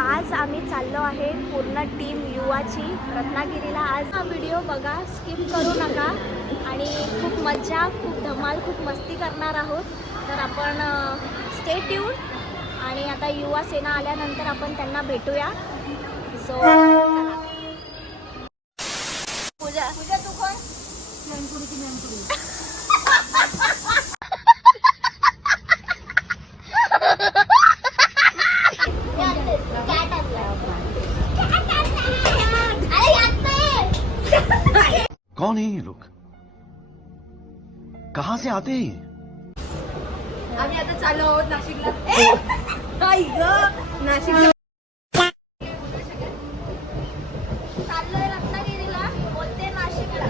आज आम्ही चाललो आहे पूर्ण टीम युवाची रत्नागिरीला। आज हा व्हिडिओ बघा, स्किप करू नका आणि खूप मज्जा, खूप धमाल, खूप मस्ती करणार आहोत। तर आपण स्टे ट्यून आणि आता युवा सेना आल्यानंतर आपण त्यांना भेटूया। सो चला। पूजा पूजा तू कोण? कौन है ये लोग? कहाँ से आते हैं? आम्ही आता चाललो आहोत नाशिकला। काय ग नाशिकला चाललोय रत्नागिरीला, बोलते नाशिकला।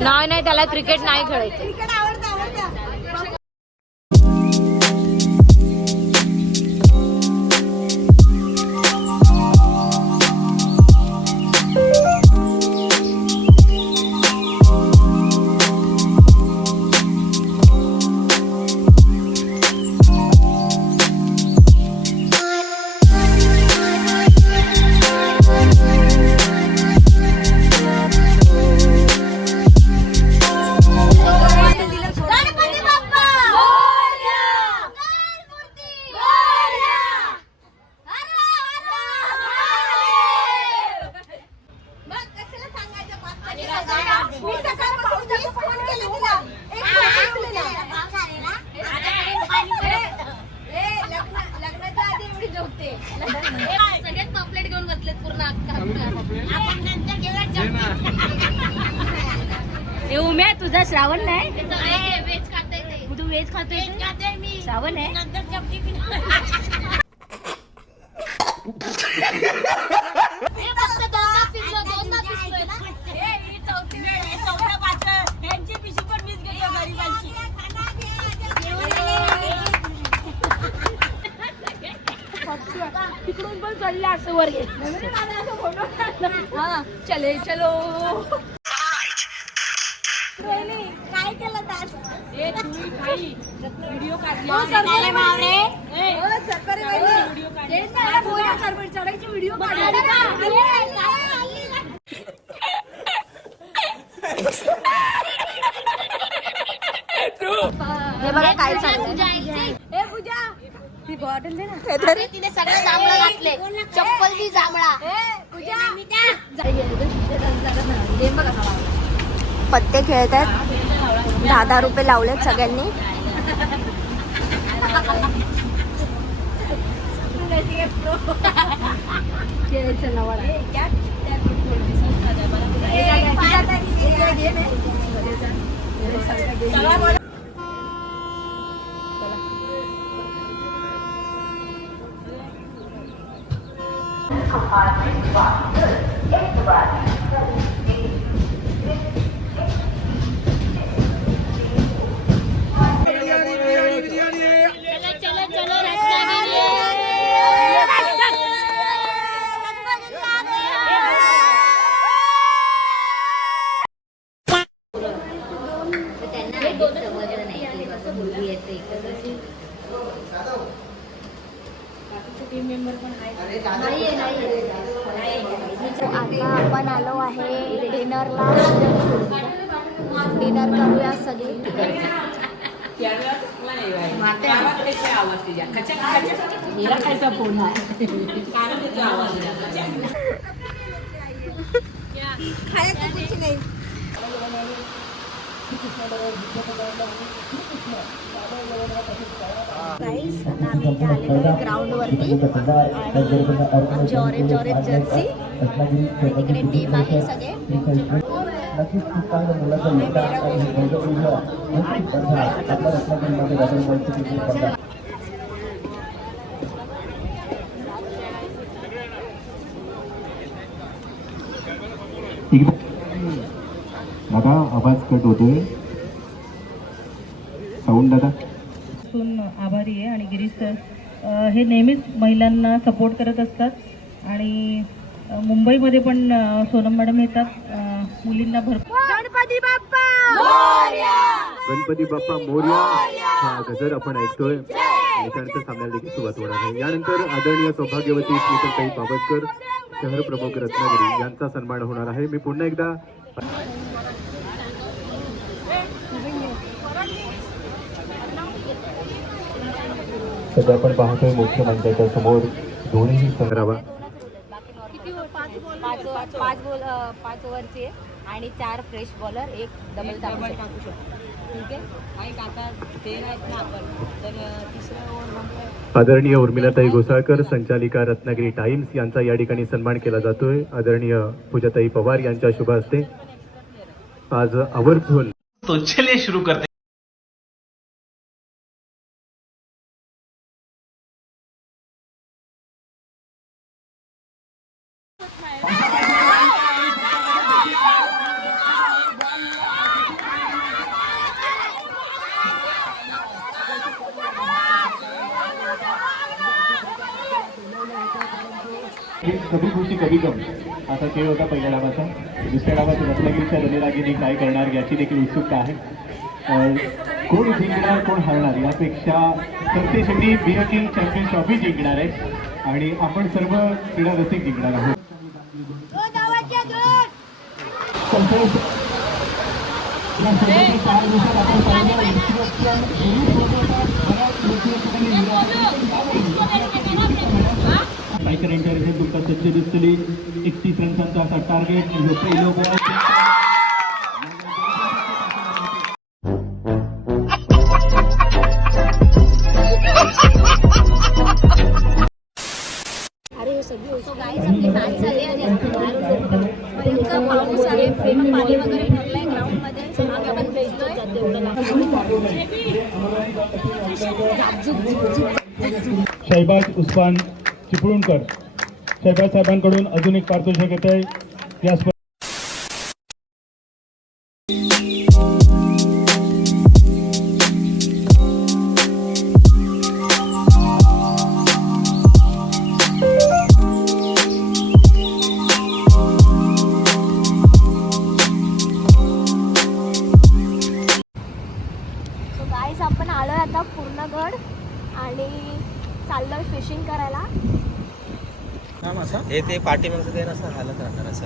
नाही नाही, त्याला क्रिकेट नाही खेळायचं। क्रिकेट आवडतं आवडतं। सगळ्यात पॉपलेट घेऊन बसलेत पूर्ण उम्या। तुझा श्रावण नाही? वेज खाते तू? वेज खातोय मी। श्रावण आहे तिकडून पण चढले असं वर गेले। हा चले चलो। काय केलं तास? व्हिडिओ चढायची व्हिडिओ हे बघा काय चाललंय। ए पूजा ती बॉटल दे ना। तिने सगळं जांभळं घातले, चप्पल बी जांभळा। पत्ते खेळत आहेत, 10-10 रुपये लावलेत सगळ्यांनी। आता आपण आलो आहे डिनरला। डिनर करूया सगळे। गाईस आता आम्ही इथे आलेलो आहे ग्राउंड वरती आणि आमची ऑरेंज ऑरेंज जर्सी आणि तिकडे टीम आहे सगळे। दादा आवाज कट होतोय, साऊंड दादा। आभारी आहे आणि गिरीश सर हे नेहमीच महिलांना सपोर्ट करत असतात आणि मुंबईमध्ये पण सोनम मॅडम येतात मुलींना भरपूर। गणपती बाप्पा मोरया। गणपती बाप्पा मोरया हा गजर आपण ऐकतोय आणि त्यानंतर सामन्याला देखील सुरुवात होणार आहे. यानंतर आदरणीय सौभाग्यवती स्मिताताई बाबतकर शहर प्रमुख रत्नागिरी यांचा सन्मान होणार आहे. मी पुन्हा एकदा सध्या आपण पाहतोय मुख्य मंचाच्या समोर दोन्ही संग्रावा पाच ओव्हरची आहे आणि 4 फ्रेश बॉलर, 1 डबल टाकू शकतो. ठीक आहे आणि आता 13 आहेत ना आपण, तर तिसऱ्या ओव्हर आदरणीय उर्मिलाताई घोसाळकर संचालिका रत्नागिरी टाइम्स यांचा या ठिकाणी सन्मान केला जातोय. आदरणीय पूजाताई पवार यांच्या शुभ हस्ते आज आवर्जून तो चलिए शुरू करते. कभी खुशी कभी गम असा खेळ होता पहिल्या डावाचा. दुसऱ्या डावात रत्नागिरीच्या दलेरागीने काय करणार याची देखील उत्सुकता आहे. कोण जिंकणार कोण हरणार यापेक्षा सरते शेवटी बियर किंग चॅम्पियन ट्रॉफी जिंकणार आहे आणि आपण सर्व क्रीडा रसिक जिंकणार आहोत. स्ट्रायकर एंटर तुमचा सज्ज दिसतली 31 रन्सांचा असा टार्गेट पहिलो बॉल. अरे सगळी सो गाईस आपली मॅच झाली आणि भयंकर पाऊस आहे, पाणी वगैरे भरलंय ग्राउंड मध्ये. आम्ही आपण भेटतोय शहबाज उस्मान चिपळूणकर शहबाज साहेबांकडून अजून एक पारितोषिक येत आहे. या गाईस आपण आलोय आता पूर्णगड आणि चाललोय फिशिंग करायला. हे ते पाठीमागचं ते असं हालत राहणार असं.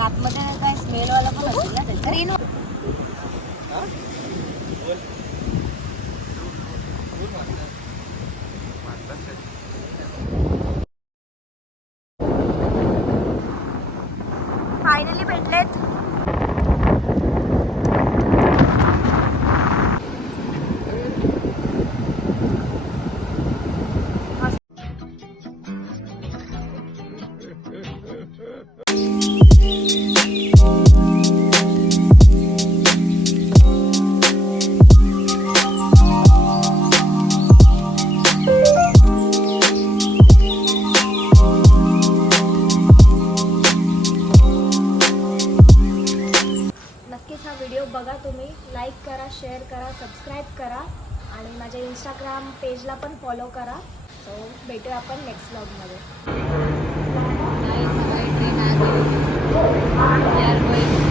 आतमध्ये काय स्मेल वाला पण असेल ना त्याच्यात. फायनली भेटलेत. नक्कीच हा व्हिडिओ बघा तुम्ही, लाईक करा, शेअर करा, सबस्क्राईब करा आणि माझ्या इंस्टाग्राम पेजला पण फॉलो करा. सो भेटूया आपण नेक्स्ट व्लॉगमध्ये. ट्रेन